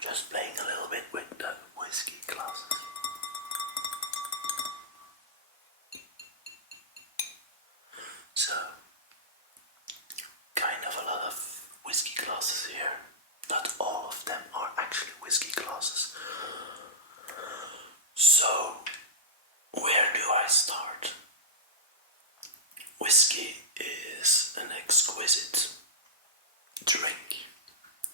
just playing a little bit with the whiskey glasses. So, kind of a lot of whiskey glasses here. Not all of them are actually whiskey glasses. So, where do I start? Whiskey is an exquisite drink.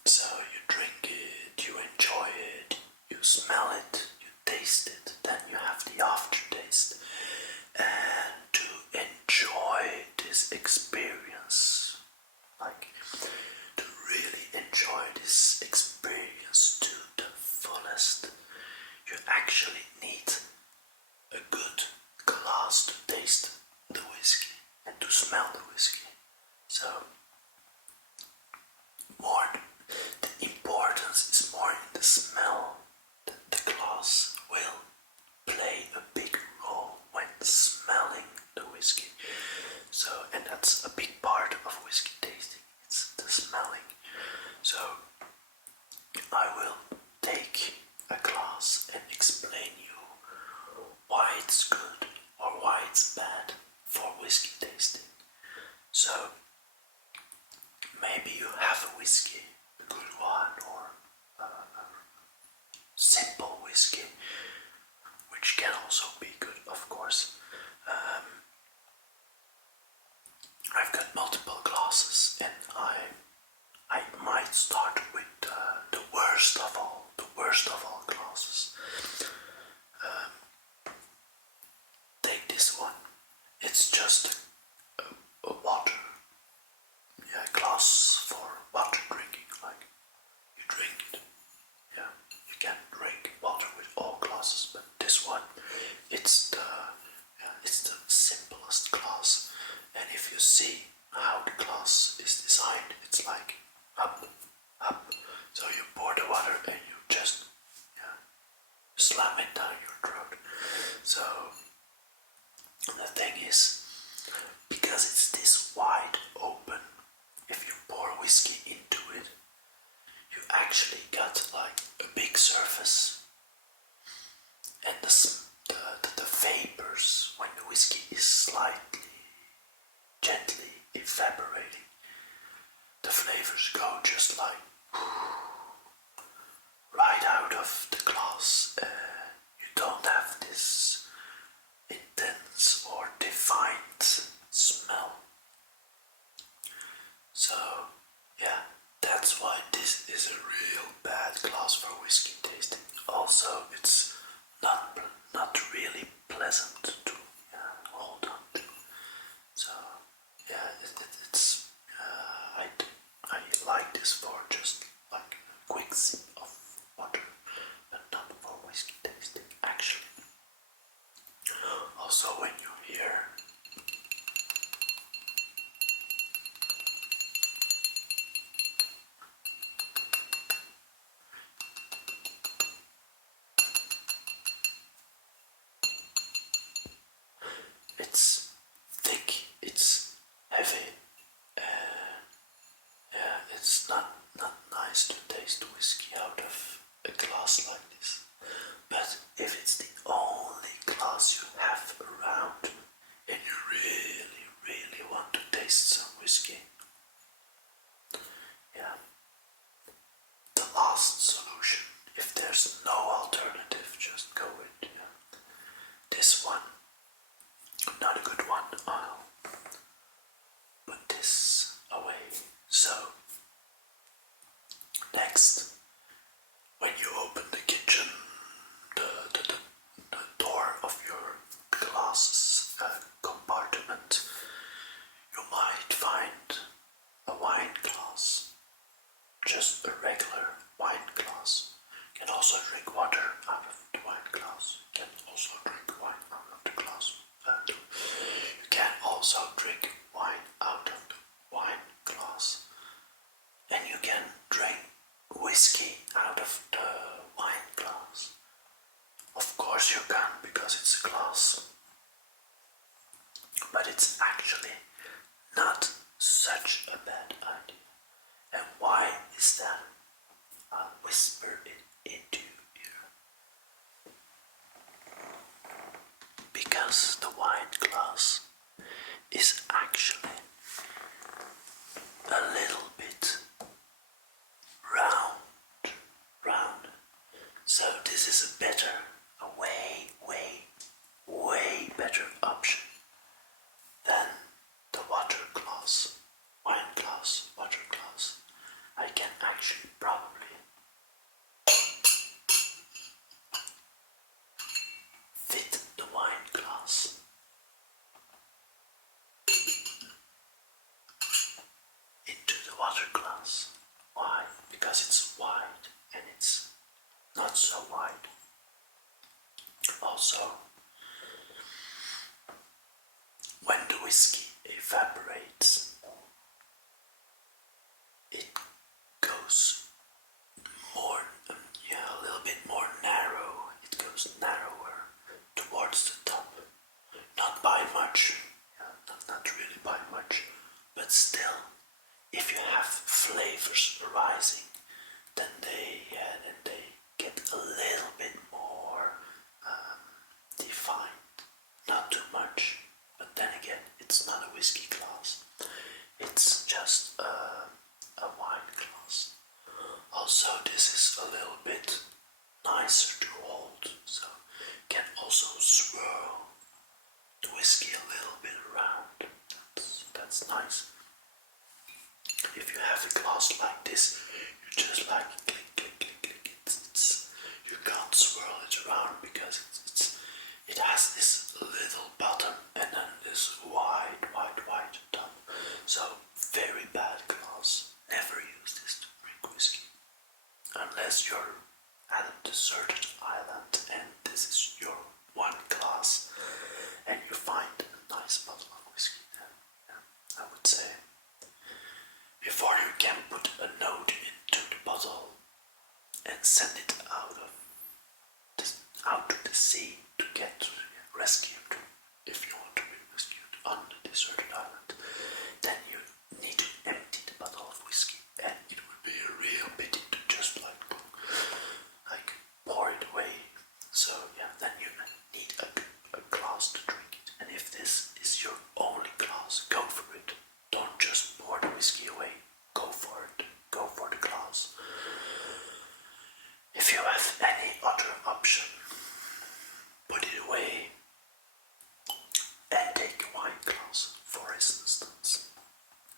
So you drink it, you enjoy it, you smell it, you taste it, then you have the aftertaste. And to enjoy this experience, like to really enjoy this experience to the fullest, you actually need a good glass to taste the whiskey and to smell the whiskey. So the importance is more in the smell. The glass will play a big role when smelling the whiskey. So, and that's a big part of whiskey tasting. It's the smelling. So I will take a glass and explain you why it's good or why it's bad for whiskey tasting. So maybe you have a whiskey, a good one, or a simple whiskey, which can also be good, of course. I've got multiple glasses, and I might start with the worst of all glasses. Take this one. It's just a water. Yeah, glass for water drinking, like you drink it. Yeah, you can drink water with all glasses, but this one, it's the simplest glass. And if you see how the glass is designed, it's like up. So you pour the water and you just slam it down your throat. So the thing is, because it's this wide open, if you pour whiskey into it, you actually got like a big surface, and the vapors, when the whiskey is slightly, gently evaporating, the flavors go just like right out of the glass. You don't have this intense or defined smell. So yeah, that's why this is a real bad glass for whiskey tasting. Also, it's not really pleasant to hold on to. So yeah, it's I like this for just like a quick sip of water, but not for whiskey tasting actually. Also, when you hear it's thick, it's heavy, yeah, it's not nice to taste whiskey out of a glass like this. But if it's the only glass you have around and you really want to taste some whiskey, yeah, the last solution, if there's no alternative, just go with this one. Not a good one. I'll put this away. So next, when you open the kitchen, the door of your glass compartment, you might find a wine glass, just a regular wine glass. You can also drink water out of the wine glass. You can also drink wine out of the glass. You can also drink wine out of the wine glass. And you can drink whiskey out of the wine glass. Of course you can, because it's a glass. But it's actually not such a bad idea. And why is that? is a better, a way better option than the water glass, wine glass, water glass. I can actually probably fit the wine glass into the water glass. Why? Because it's wide and it's not so wide. Also, when the whiskey evaporates, it goes more, a little bit more narrow. It goes narrower towards the top. Not by much, not really by much, but still, if you have flavors rising, then they get a little bit more defined. Not too much, but then again, it's not a whiskey glass. It's just a wine glass. Also, this is a little bit nicer to hold, so can also swirl the whiskey a little bit around. That's nice. If you have a glass like this, you just like click, click, click, click. You can't swirl it around because it has this little bottom and then this wide top. So very bad glass. Never use this to drink whiskey. Unless you're at a deserted island and this is your one glass and you find a nice bottle of whiskey there. Yeah, I would say. Before you can put a note into the bottle and send it out to the sea to get rescued, if you want to be rescued on the deserted island, then you need to empty the bottle of whiskey, and it would be a real pity to just like pour it away. So yeah, then you need a glass to drink it, and if this is your only glass, go for it. Don't just pour the whiskey away. Go for it. Go for the glass. If you have any other option, put it away and take a wine glass, for instance.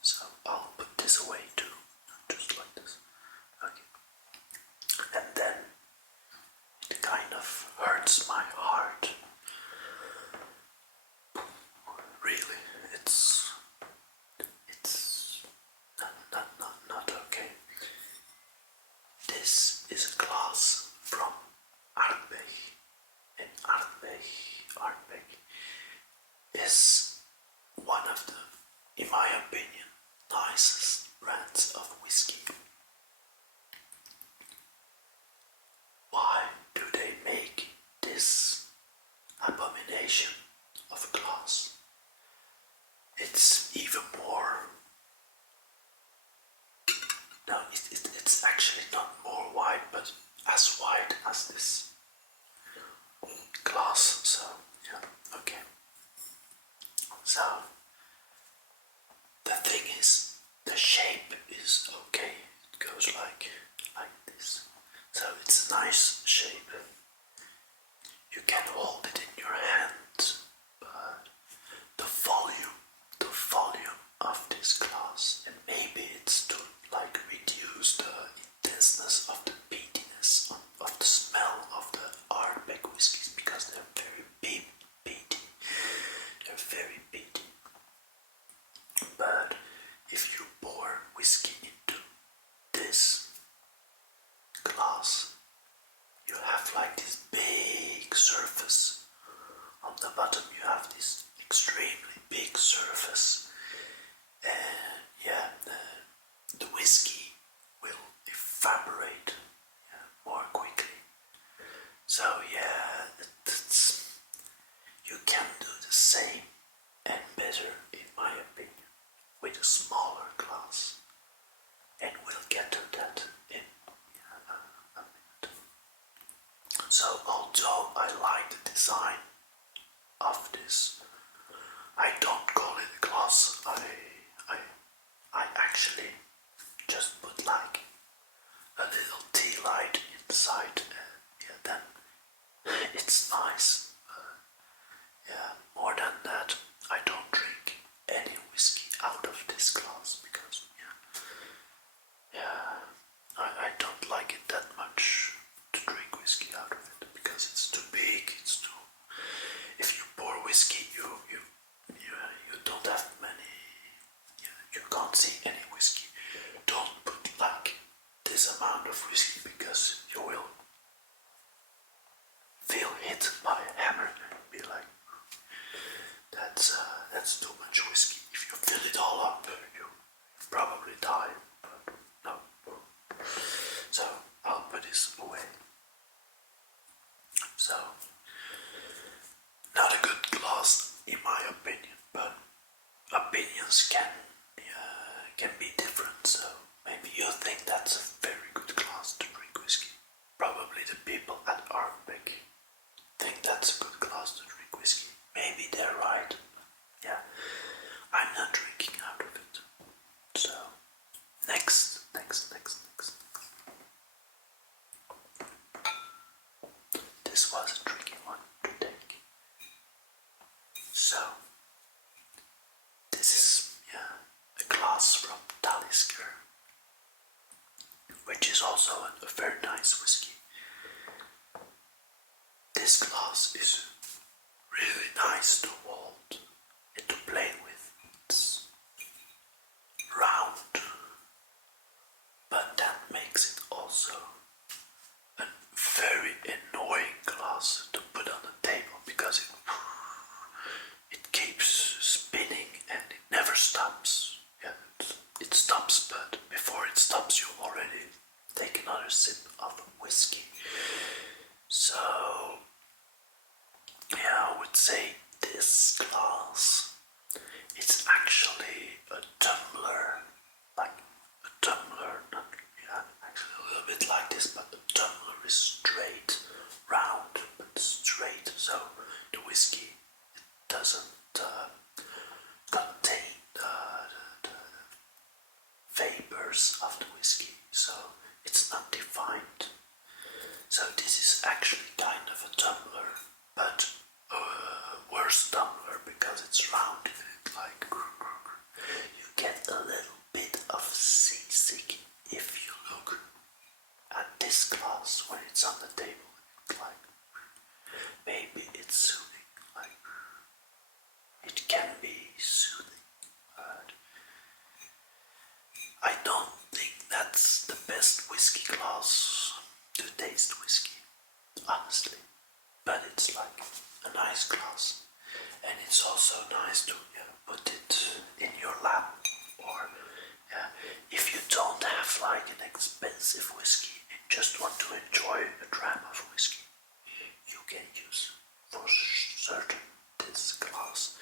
So I'll put this away too, just like this. Okay. And then it kind of hurts my heart. Really, it's not okay. This is a glass from Arnbeek, and Arnbeek is one of the, in my opinion, nicest brands of whiskey. Why do they make this abomination of a glass? It's even more. No, it's actually not more wide, but as wide as this glass. So yeah, okay. So the thing is, the shape is okay. It goes like this. So it's a nice shape. You can hold it in your hand, but the volume of this glass, and maybe it's to like reduce the intenseness of the peatiness of the smell of the Ardbeg whiskies, because they're very peaty. They're very peaty. But if you pour whiskey into this glass, you have like this big surface. On the bottom you have this extremely big surface, and yeah, the whiskey will evaporate more quickly. So yeah, you can do the same and better, in my opinion, with a smaller glass, and we'll get to that in a minute. So although I like the design of this, I don't call it a glass. I actually just put like a little tea light inside, then it's nice. Yeah, more than that, I don't drink any whiskey out of this glass because, I don't like it that much to drink whiskey out of it because it's too big. It's too. If you pour whiskey, you don't have many. You can't see any whiskey. Don't put like this amount of whiskey because you will feel hit by a hammer and be like, that's too much whiskey. If you fill it all up, you probably die. But no. So I'll put this away. So not a good glass in my opinion, but opinions can be different. So maybe you think that's a very good glass to drink whiskey. Probably the people at Arnbeck think that's a good glass to drink whiskey. Maybe they're right. Yeah, I'm not drinking out of it. So, next. This was a tricky one to take. So, this is a glass from Talisker, which is also a very nice whiskey. This glass is really nice to hold and to play with. It's round, but that makes it also a very annoying glass to put on the table because it keeps spinning and it never stops. Yeah, it stops, but before it stops, you already take another sip of whiskey. So, I would say this glass, it's actually a tumbler, like a tumbler, actually a little bit like this, but the tumbler is straight, round, but straight, so the whiskey doesn't contain the vapors of the whiskey, so it's not defined. So this is actually kind of a tumbler, but worse tumbler because it's round and it like you get a little bit of seasick if you look at this glass when it's on the table. It's like maybe it's soothing, like it can be soothing, but I don't think that's the best whiskey glass to taste whiskey, honestly. But it's like a nice glass, and it's also nice to put it in your lap, or if you don't have like an expensive whiskey and just want to enjoy a dram of whiskey, you can use for certain this glass.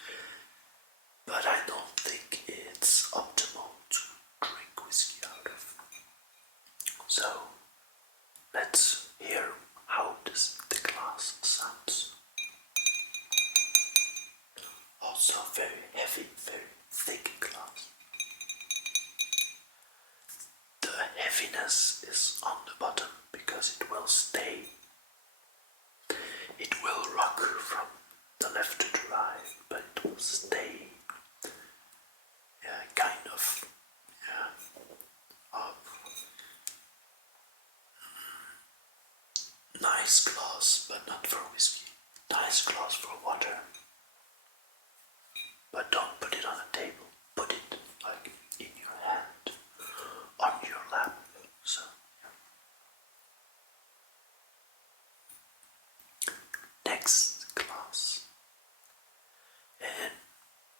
But I don't think it's optimal to drink whiskey out of. So let's hear how the glass sounds. Also very heavy, very thick glass. The heaviness is on the bottom because it will stay. It will rock from the left to the right, but it will stay kind of nice glass, but not for whiskey. Nice glass for water. But don't put it on a table. Put it like in your hand, on your lap. So next glass. And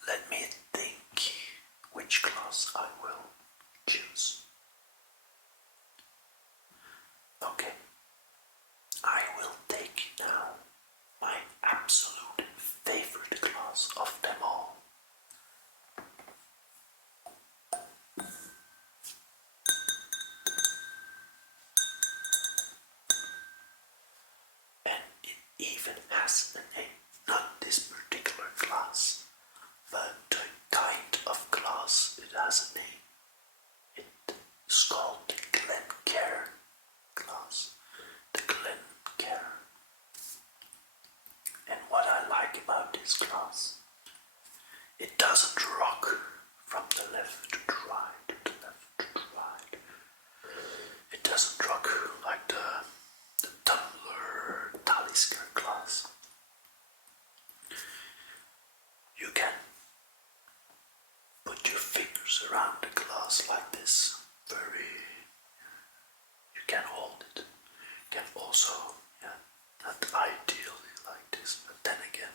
let me think which glass I will choose. Okay. I will take now my absolute favorite glass of them all. And it even has a name, not this particular glass, but the kind of glass it has a name. It's called the Glencairn glass. The Glencairn. also, yeah, not ideally like this, but then again,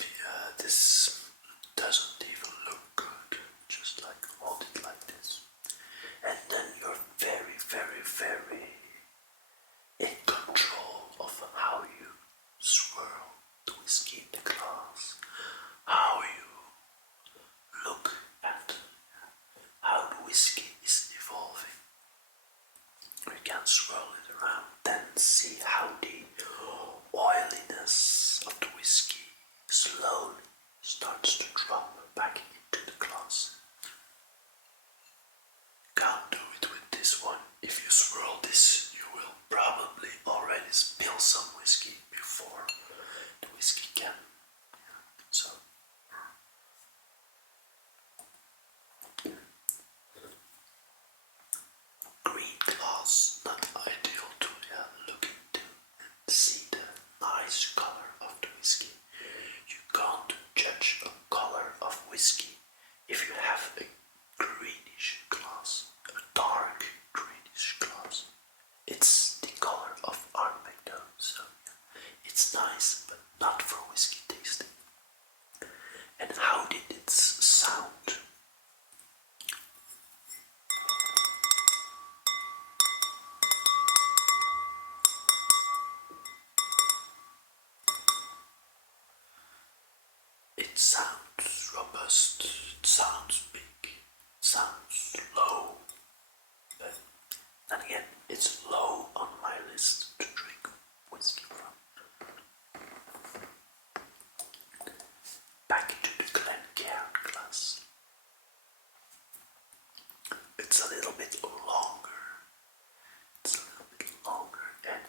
yeah, this doesn't even look good. Just like hold it like this. And then you're very, very, very in control of how you swirl the whiskey in the glass, how you look at how the whiskey is evolving. We can swirl it around, then see how the oiliness of the whiskey slowly starts to drop back into the glass. Can't do it with this one. If you swirl this, you will probably already spill some whiskey before the whiskey can. So green glass, not ideal to look into and see the nice color of the whiskey. You can't judge a color of whiskey if you have a greenish glass, a dark greenish glass. It's the color of Armagdo, so it's nice, but not for whiskey tasting. And how did it sound? It sounds robust, it sounds big, it sounds low, but then again, it's low on my list to drink whiskey from. Back to the Glencairn glass. It's a little bit longer. It's a little bit longer, and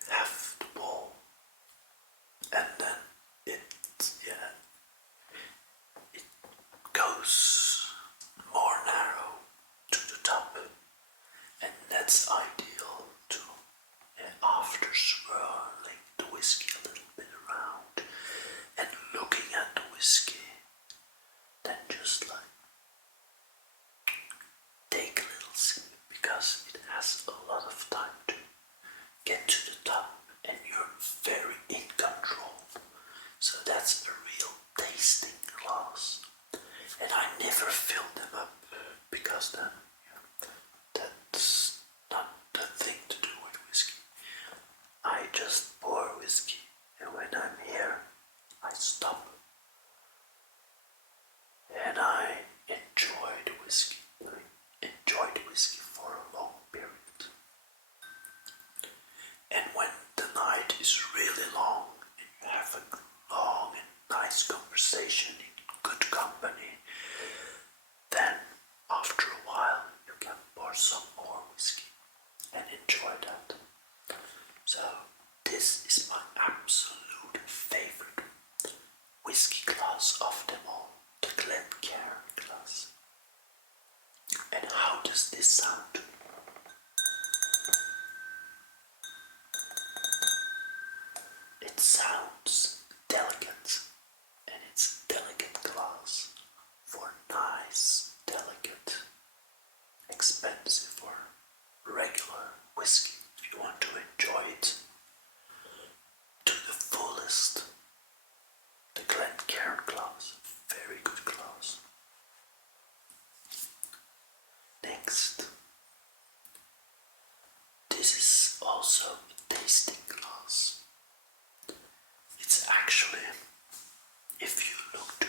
you have the bowl, and then it goes more narrow to the top, and that's ideal to after swirling the whiskey a little bit around and looking at the whiskey, then just like take a little sip because it has a lot of time to get to the top and you're very in control. So that's a real tasting glass. And I never fill them up because then that's not the thing to do with whiskey. I just pour whiskey, and when I'm here, I stop and I enjoy the whiskey. I enjoy the whiskey for a long period. And when the night is really long and you have a long and nice conversation in good company, then after a while you can pour some more whiskey and enjoy that. So this is my absolute favorite whiskey glass of them all, the Glencairn glass. And how does this sound? It sounds delicate, and it's a delicate glass for nice, delicate, expensive or regular whiskey. If you want to enjoy it to the fullest, the Glencairn glass, very good glass. Next, this is also a tasting glass. It's actually, if you look to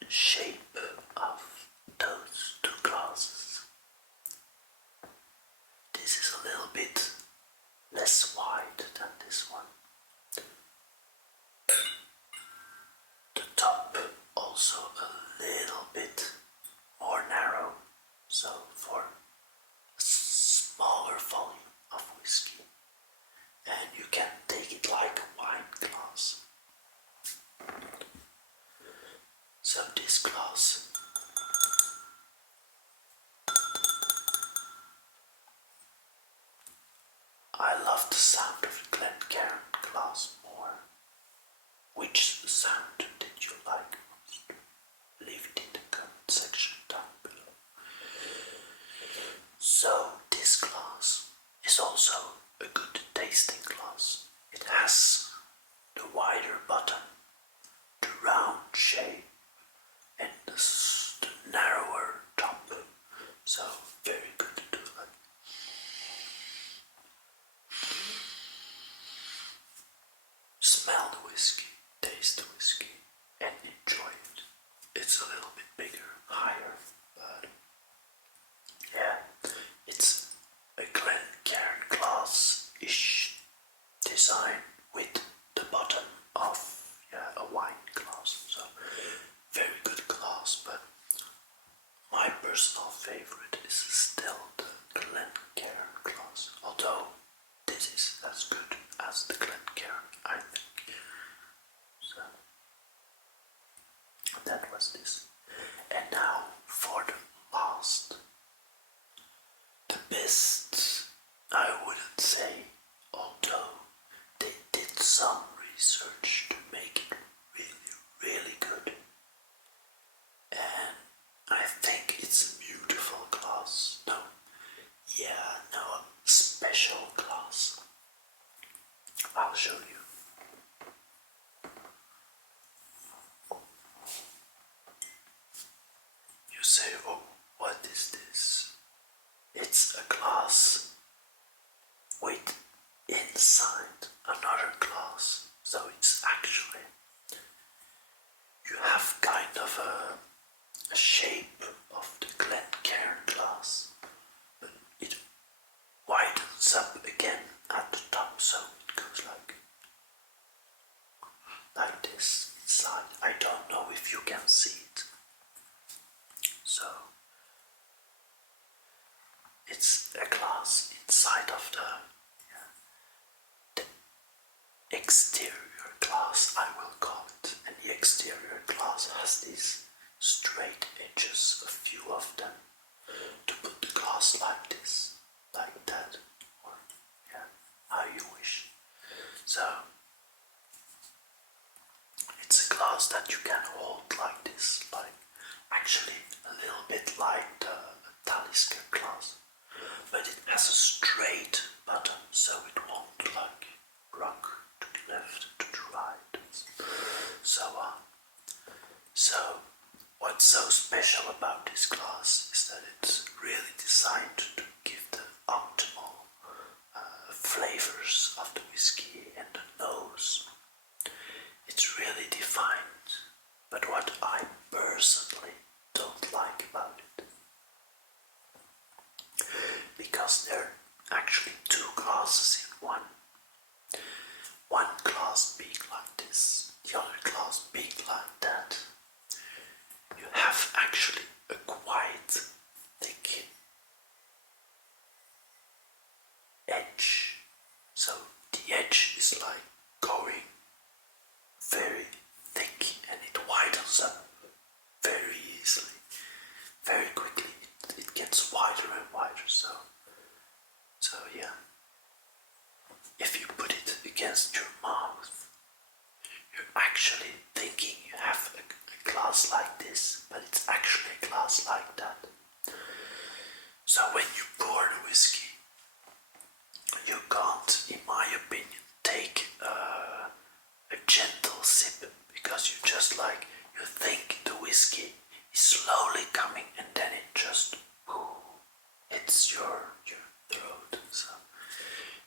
the shape of those two glasses, this is a little bit less wide than this one. The top also a little bit more narrow, so for a smaller volume of whiskey, and you can take it like a wine glass. So this glass I love the sound of the Glencairn glass more. Which sound did you like most? Leave it in the comment section down below. So this glass is also a very good to do that. Smell the whiskey, taste the whiskey, and enjoy it. It's a little bit bigger, higher, but yeah, it's a Glencairn glass-ish design with the bottom of a wine glass. So very good glass, but my personal favorite is still the Glencairn glass. Although this is as good as the Glencairn, I think. So that was this. And now for the last. The best, I wouldn't say, although they did some research to make it really, really good. And I think it's a beautiful glass. No, a special glass. I'll show you. You say, oh, what is this? It's a glass with inside another glass. So it's actually, you have kind of a shape of the Glencairn glass, but it widens up again at the top, so it goes like this inside. I don't know if you can see it. So it's a glass inside of the exterior glass, I will call it. And the exterior glass has these straight edges, a few of them, to put the glass like this, like that, or how you wish. So it's a glass that you can hold like this, like actually a little bit like the Talisker glass, but it has a straight bottom, so it won't like rock to the left, to the right, so on. So what's so special about this glass is that it's really designed to give the optimal flavors of the whiskey and the nose. It's really defined, but what I personally don't like about it, because there are actually two glasses in one. One glass being like this, the other glass being like that. You have actually a quite thick edge. So the edge is like going very thick and it widens up very easily, very quickly. It gets wider and wider. So yeah. If you put it against your mouth, you're actually thinking you have a glass like this, but it's actually a glass like that. So when you pour the whiskey, you can't, in my opinion, take a gentle sip, because you think the whiskey is slowly coming and then it just hits your throat. So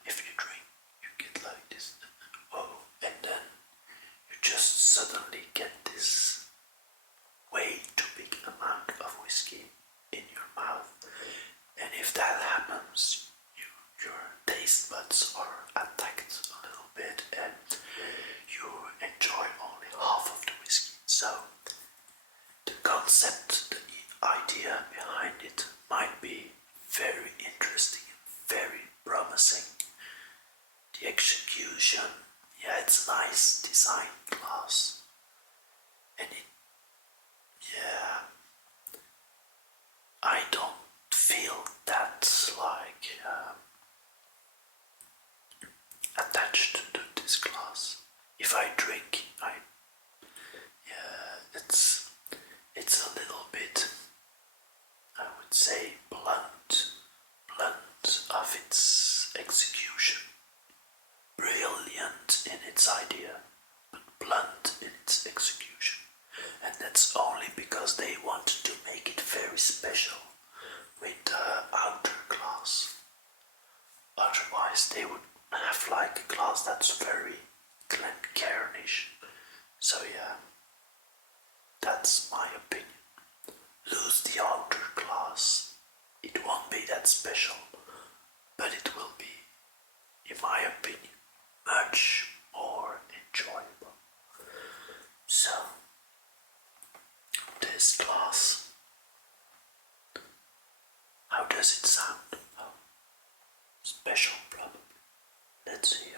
if you drink, you get like this, and then you just suddenly get this way too big amount of whiskey in your mouth. And if that happens, your taste buds are attacked a little bit and you enjoy only half of the whiskey. So the concept, the idea behind it might be very interesting and very promising. The execution, it's nice design glass, and I don't feel that like attached to this glass. If I drink, it's a little bit, I would say, blunt of its execution. Brilliant in its idea, but blunt in its execution. And that's only because they wanted to make it very special with the nice. They would have like a glass that's very Glencairnish. So yeah, that's my opinion. Lose the outer glass. It won't be that special, but it will be, in my opinion, much more enjoyable. So, this glass, how does it sound? Oh, special, probably. Let's hear.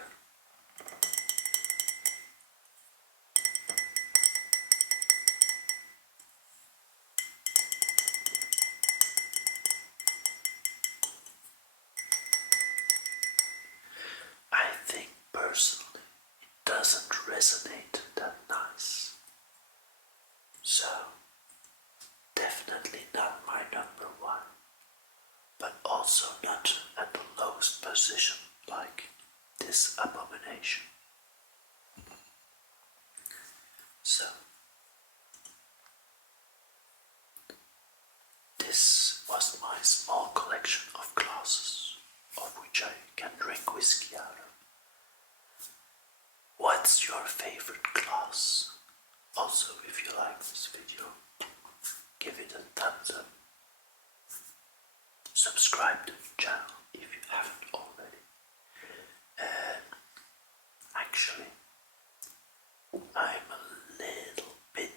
I think personally it doesn't resonate that nice. So, definitely not my number one, but also not at the lowest position like this abomination. So, this was my small collection of glasses of which I can drink whiskey out of. What's your favorite glass? Also, if you like this video, give it a thumbs up. Subscribe to the channel if you haven't already. And actually, I'm a little bit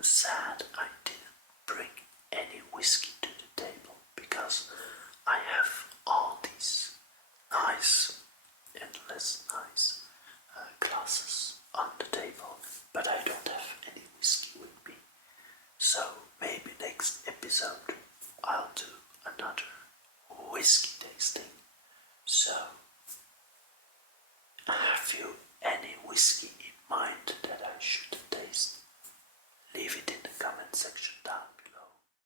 sad I didn't bring any whiskey to the table because I have all these nice and less nice glasses on the table, but I don't have any whiskey with me. So maybe next episode I'll do another whiskey tasting. So have you any whiskey in mind